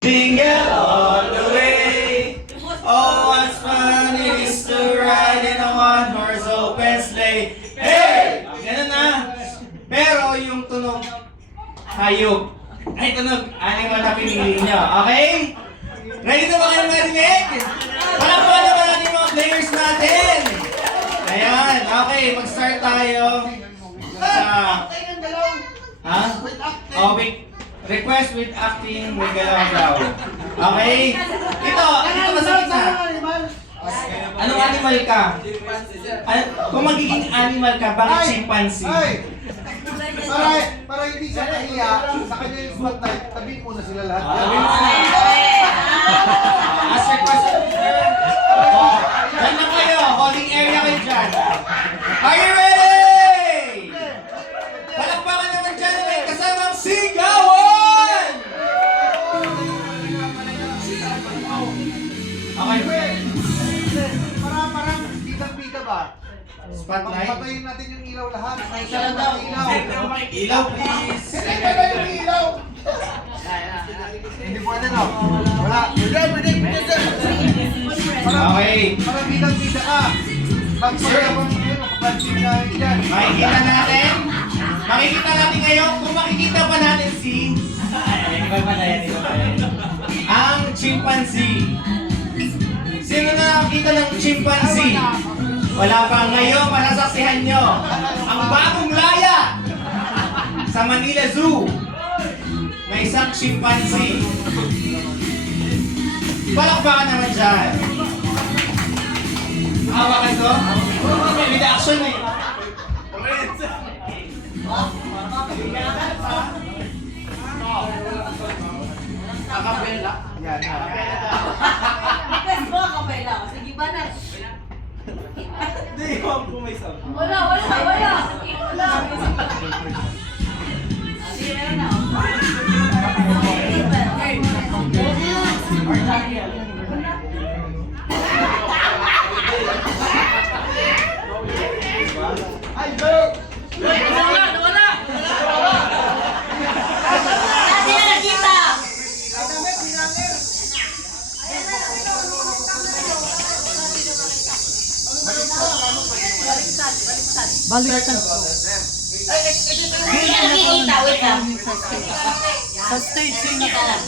Jingle all the way. Oh, what's fun it is to ride in a one-horse open sleigh. Hey! Ganun na. Pero yung tunog, hayop. Ay, tunog, animal na pinili nyo. Okay? Ready na ba kayo marinig? Palakpakan naman natin yung mga players natin. Ayan, okay, mag-start tayo sa... Ha? Oh, wait. Request with acting with galaw daw. Okay? Ito masakit na. Anong animal ka? Kung magiging animal ka, bakit chimpanzee? Para hindi siya nahiya, sa kanya yung spotlight, tabihin muna sila lahat. As requested. Diyan na kayo. Holding area kayo dyan. Are you ready? Palakpakan naman dyan. May kasamang sigawan! Okay. Parang bidang-bida ba? Spotlight. Patayin natin yung ilaw lahat. Ilaw, please. Hindi ba yung ilaw? Hindi pwede no? Wala. Okay. Parang bidang-bida ka. Magpapagpapang kayo, makapansin na yan. Makikita natin ngayon kung makikita pa natin si ang chimpanzee. Sino na nakakita ng chimpanzee? Wala pa. Ngayon, masasaksihan nyo ang bagong laya sa Manila Zoo. May isang chimpanzee. Palakpakan naman dyan. Hawakan ko. With action eh. Akapela. Yan. Request mo ako ba lang? Sige ba na? Hindi, huwag po may sabi. Wala. Sige, meron na. Ay, go! Wala. Hindi na nakita. Hindi na nakikita. Wait lang. Sa stage, sino Hindi ka lang.